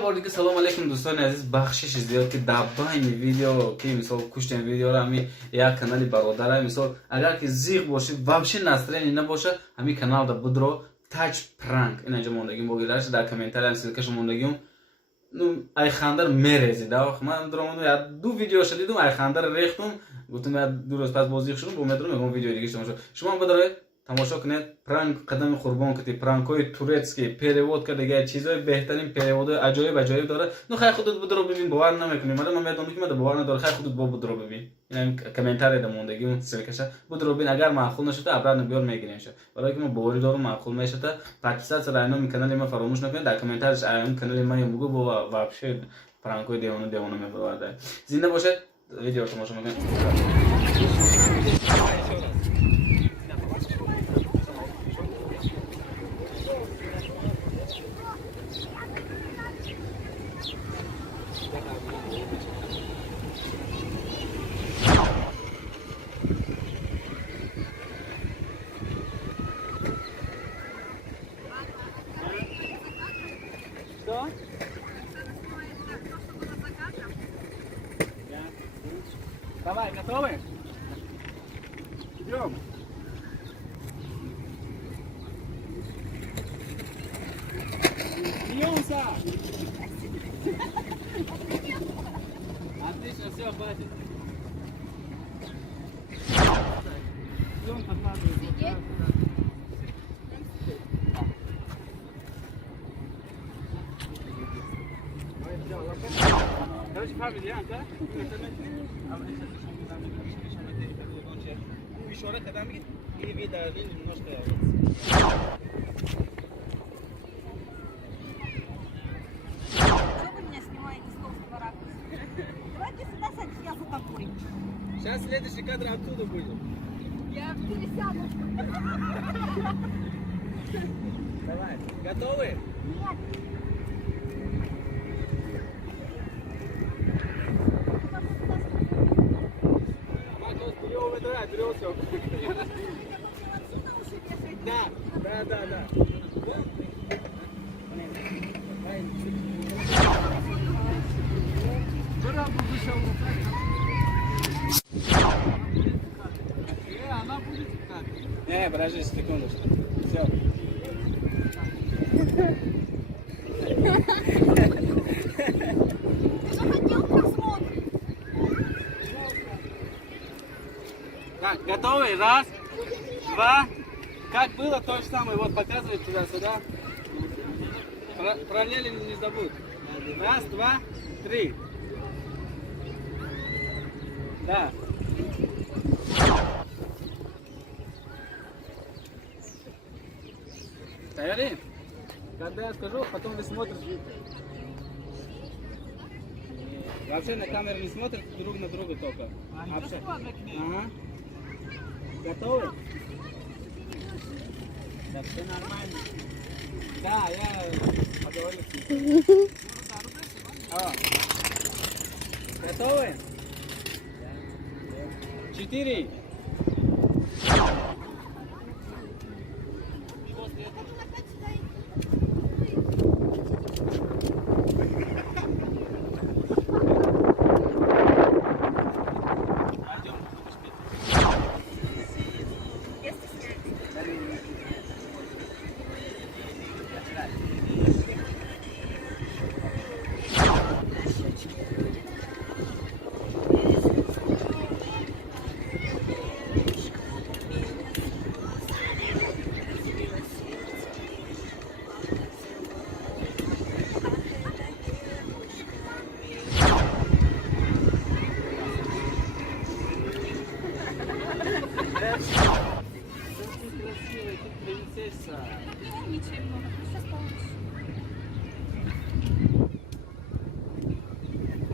بار دیگه سلام علیکم دوستان عزیز. بخشش زیاد که در بین ویدیو که مثلا کشتن ویدیو را همین یک کانال برادر مثلا اگر که زیغ باشه وابشه نسترین نباشه همین کانال دا بدرو تاچ پرانک این انجام موندگیم بگیرش در کامنتار هم سیلکش موندگیم ای خاندر میرزید. من درام دو ویدیو شدیدم ای خاندر ریختم گفتم دو روز پس بازی شدم با مدرم میگم ویدیو دیگه شما بدره تماشا کنید. پرانک قدم قربان کردی پرانکای تورецький перевод کرده دیگه چیزای بهترین перевод عجایب داره. نو خیر خودت بدرو ببین باور نمیکنی من میادم میگم باور نداره. خیر خودت با بدرو ببین این کامنتار ده موندگی اون سرکشه بدرو ببین اگر معقول نشده ابرا بیار میگیرینش برای که من باوری دارم معقول میشه. پاکستان سراینا می کانال ما فراموش نکنید در کامنتارش اون کانال ما میگو با вообще پرانکای دیوانه میبرده. زنده باشید ویدیو رو تماشا میکنید. Давай, готовы? Идем. Смеемся! Отлично, все, хватит. Идем, подкладываем. Короче, правильно, да? Еще раз, когда мы и видали немножко. Что вы меня снимаете с толстого ракурса? Давайте сюда садись, я за тобой. Сейчас следующий кадр оттуда будет. Я пересяду. Давай, готовы? Нет. Берем все. Да. Она будет как? Подожди секундочку. Все. Так, готовы? Раз, два. Как было, то же самое. Вот показывает туда-сюда. Параллели не забудь. Раз, два, три. Да. Стояли? Когда я скажу, потом вы смотрите. Вообще на камеру не смотрят друг на друга только. Вообще. Ага. Готовы? Да, все нормально. Да, я поговорю с ним. Готовы? 4.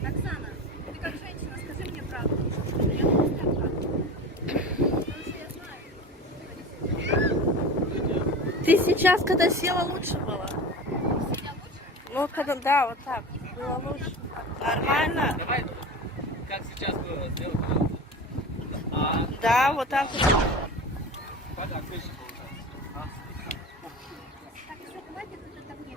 Оксана, ты как женщина, скажи мне правду. Я могу сказать правду. Потому что я знаю. Ты сейчас, когда села, лучше было? Сидя лучше? Ну, когда, да, вот так. Было лучше. Нормально? Давай, как сейчас было, сделай. Да, вот так вот. Так, выше. Так, все, хватит, это ко мне.